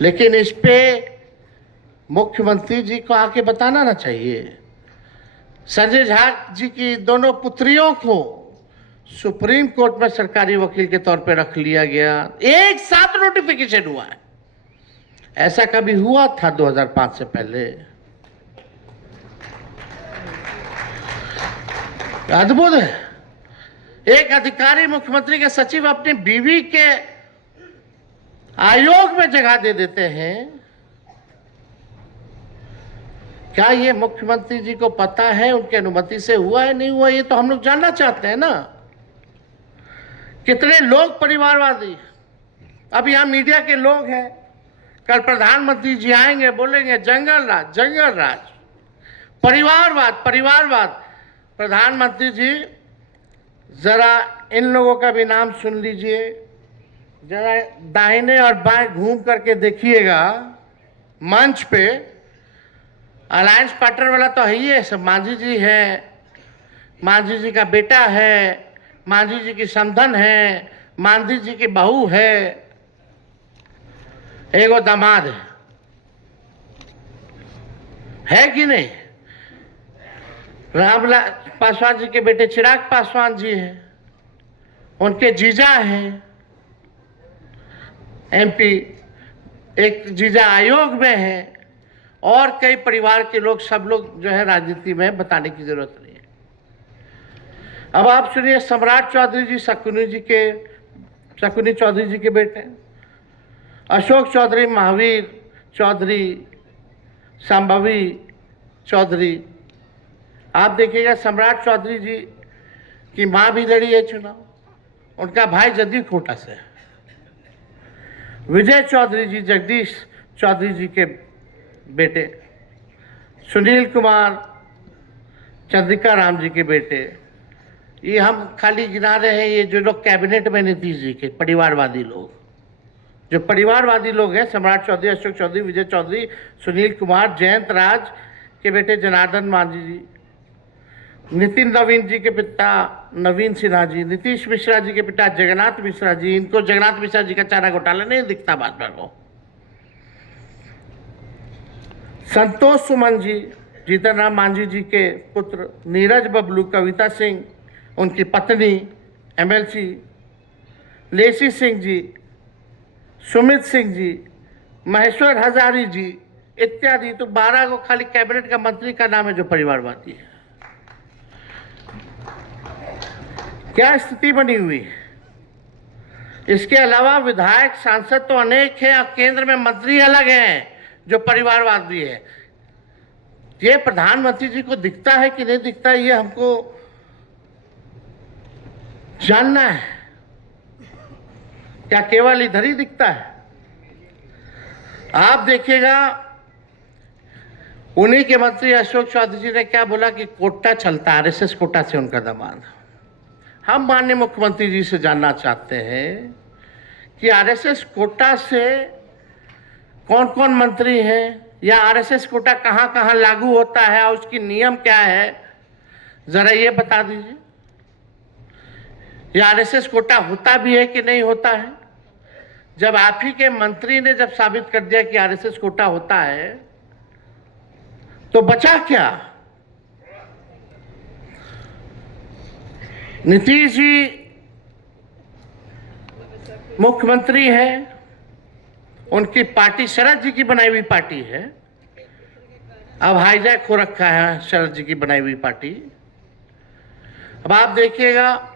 लेकिन इस पे मुख्यमंत्री जी को आके बताना ना चाहिए। संजय झा जी की दोनों पुत्रियों को सुप्रीम कोर्ट में सरकारी वकील के तौर पे रख लिया गया, एक साथ नोटिफिकेशन हुआ है। ऐसा कभी हुआ था 2005 से पहले? अद्भुत है। एक अधिकारी मुख्यमंत्री के सचिव अपनी बीवी के आयोग में जगह दे देते हैं। क्या ये मुख्यमंत्री जी को पता है उनकी अनुमति से हुआ है नहीं हुआ? ये तो हम लोग जानना चाहते हैं ना। कितने लोग परिवारवादी, अब यहां मीडिया के लोग हैं, कल प्रधानमंत्री जी आएंगे बोलेंगे जंगल राज, जंगल राज, परिवारवाद, परिवारवाद। प्रधानमंत्री जी जरा इन लोगों का भी नाम सुन लीजिए, जरा दाहिने और बाएं घूम करके देखिएगा। मंच पे अलायंस पार्टनर वाला तो है ही है, सब मांझी जी है, मांझी जी का बेटा है, मांझी जी की समधन है, मांझी जी की बहू है, एगो दामाद है कि नहीं? रामलाल पासवान जी के बेटे चिराग पासवान जी हैं, उनके जीजा हैं एमपी, एक जीजा आयोग में है, और कई परिवार के लोग, सब लोग जो है राजनीति में, बताने की जरूरत नहीं है। अब आप सुनिए, सम्राट चौधरी जी शकुनी चौधरी जी के बेटे, अशोक चौधरी, महावीर चौधरी, संभवी चौधरी। आप देखिएगा सम्राट चौधरी जी की मां भी लड़ी है चुनाव, उनका भाई जदयू कोटा से। विजय चौधरी जी जगदीश चौधरी जी के बेटे, सुनील कुमार चंद्रिका राम जी के बेटे। ये हम खाली गिना रहे हैं, ये जो लोग कैबिनेट में नीतीश जी के परिवारवादी लोग, जो परिवारवादी लोग हैं, सम्राट चौधरी, अशोक चौधरी, विजय चौधरी, सुनील कुमार, जयंत राज के बेटे जनार्दन मांझी जी, नितिन नवीन जी के पिता नवीन सिन्हा जी, नीतीश मिश्रा जी के पिता जगन्नाथ मिश्रा जी। इनको जगन्नाथ मिश्रा जी का चारा घोटाला नहीं दिखता बाद में को। संतोष सुमन जी, जीतन राम मांझी जी के पुत्र, नीरज बबलू, कविता सिंह उनकी पत्नी एमएलसी, लेसी सिंह जी, सुमित सिंह जी, महेश्वर हजारी जी इत्यादि। तो 12 को खाली कैबिनेट का मंत्री का नाम है जो परिवारवादी है। क्या स्थिति बनी हुई है? इसके अलावा विधायक सांसद तो अनेक हैं, और केंद्र में मंत्री अलग हैं जो परिवारवादी है। ये प्रधानमंत्री जी को दिखता है कि नहीं दिखता, ये हमको जानना है। क्या केवल इधर ही दिखता है? आप देखिएगा, उन्हीं के मंत्री अशोक चौधरी जी ने क्या बोला कि कोटा चलता, आरएसएस कोटा से उनका दामाद। हम माननीय मुख्यमंत्री जी से जानना चाहते हैं कि आरएसएस कोटा से कौन कौन मंत्री हैं, या आरएसएस कोटा कहाँ कहाँ लागू होता है और उसकी नियम क्या है, जरा ये बता दीजिए। ये आरएसएस कोटा होता भी है कि नहीं होता है? जब आप ही के मंत्री ने जब साबित कर दिया कि आरएसएस कोटा होता है, तो बचा क्या? नीतीश जी मुख्यमंत्री हैं, उनकी पार्टी शरद जी की बनाई हुई पार्टी है। अब हाईजैक हो रखा है शरद जी की बनाई हुई पार्टी। अब आप देखिएगा,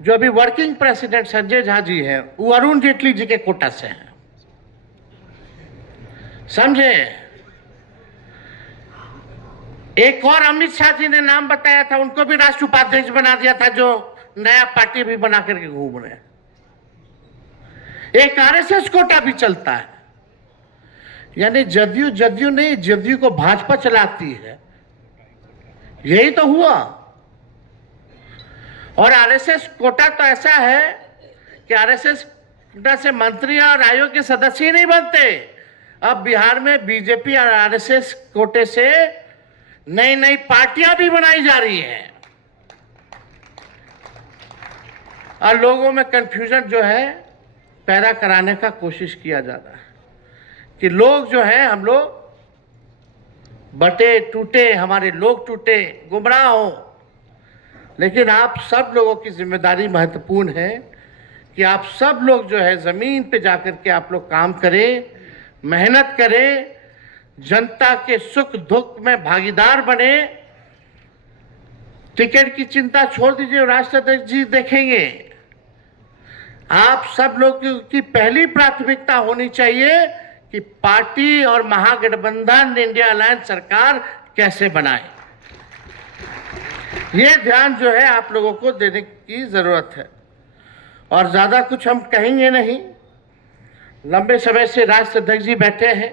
जो अभी वर्किंग प्रेसिडेंट संजय झा जी हैं, वो अरुण जेटली जी के कोटा से हैं, समझे? एक और अमित शाह जी ने नाम बताया था, उनको भी राष्ट्रीय उपाध्यक्ष बना दिया था, जो नया पार्टी भी बना करके घूम रहे हैं। एक आरएसएस कोटा भी चलता है, यानी जदयू नहीं, जदयू को भाजपा चलाती है। यही तो हुआ। और आरएसएस कोटा तो ऐसा है कि आरएसएस कोटा से मंत्री और आयोग के सदस्य ही नहीं बनते। अब बिहार में बीजेपी और आरएसएस कोटे से नई नई पार्टियां भी बनाई जा रही हैं, और लोगों में कंफ्यूजन जो है पैदा कराने का कोशिश किया जा रहा है। कि लोग जो हैं, हम लोग बटे टूटे, हमारे लोग टूटे, गुमराह हो। लेकिन आप सब लोगों की जिम्मेदारी महत्वपूर्ण है कि आप सब लोग जो है ज़मीन पे जाकर के आप लोग काम करें, मेहनत करें, जनता के सुख दुख में भागीदार बने। टिकट की चिंता छोड़ दीजिए, राष्ट्राध्यक्ष जी देखेंगे। आप सब लोग की पहली प्राथमिकता होनी चाहिए कि पार्टी और महागठबंधन इंडिया अलायंस सरकार कैसे बनाए। ये ध्यान जो है आप लोगों को देने की जरूरत है। और ज्यादा कुछ हम कहेंगे नहीं। लंबे समय से राष्ट्राध्यक्ष जी बैठे हैं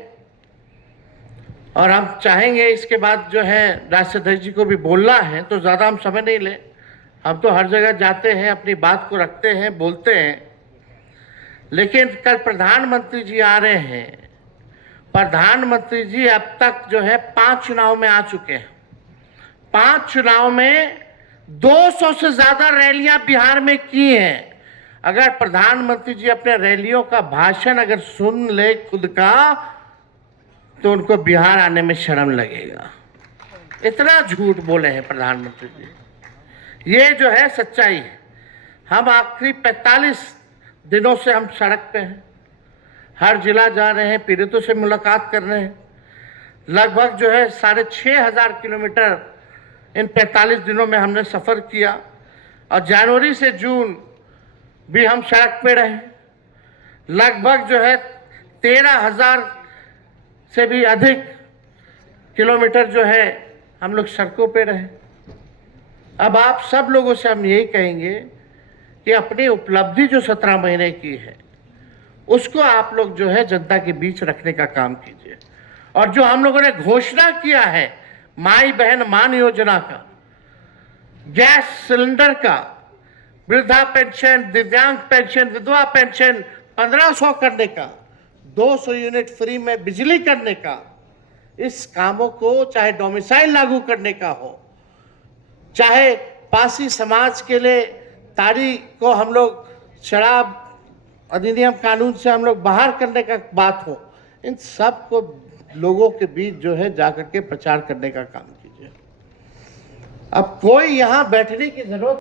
और हम चाहेंगे इसके बाद जो है राष्ट्राध्यक्ष जी को भी बोलना है, तो ज़्यादा हम समय नहीं लें। हम तो हर जगह जाते हैं, अपनी बात को रखते हैं, बोलते हैं। लेकिन कल प्रधानमंत्री जी आ रहे हैं। प्रधानमंत्री जी अब तक जो है 5 चुनाव में आ चुके हैं। 5 चुनाव में 200 से ज़्यादा रैलियां बिहार में की हैं। अगर प्रधानमंत्री जी अपने रैलियों का भाषण अगर सुन ले खुद का, तो उनको बिहार आने में शर्म लगेगा। इतना झूठ बोले हैं प्रधानमंत्री जी। ये जो है सच्चाई है। हम आखिरी 45 दिनों से हम सड़क पे हैं, हर जिला जा रहे हैं, पीड़ितों से मुलाकात कर रहे हैं। लगभग जो है 6500 किलोमीटर इन 45 दिनों में हमने सफ़र किया। और जनवरी से जून भी हम सड़क पे रहे। लगभग जो है 13,000 से भी अधिक किलोमीटर जो है हम लोग सड़कों पे रहे। अब आप सब लोगों से हम यही कहेंगे कि अपनी उपलब्धि जो 17 महीने की है, उसको आप लोग जो है जनता के बीच रखने का काम कीजिए। और जो हम लोगों ने घोषणा किया है माई बहन मान योजना का, गैस सिलेंडर का, वृद्धा पेंशन, दिव्यांग पेंशन, विधवा पेंशन 1500 करने का, 200 यूनिट फ्री में बिजली करने का, इस कामों को चाहे डोमिसाइल लागू करने का हो, चाहे पासी समाज के लिए ताड़ी को हम लोग शराब अधिनियम कानून से हम लोग बाहर करने का बात हो, इन सब को लोगों के बीच जो है जाकर के प्रचार करने का काम कीजिए। अब कोई यहाँ बैठने की जरूरत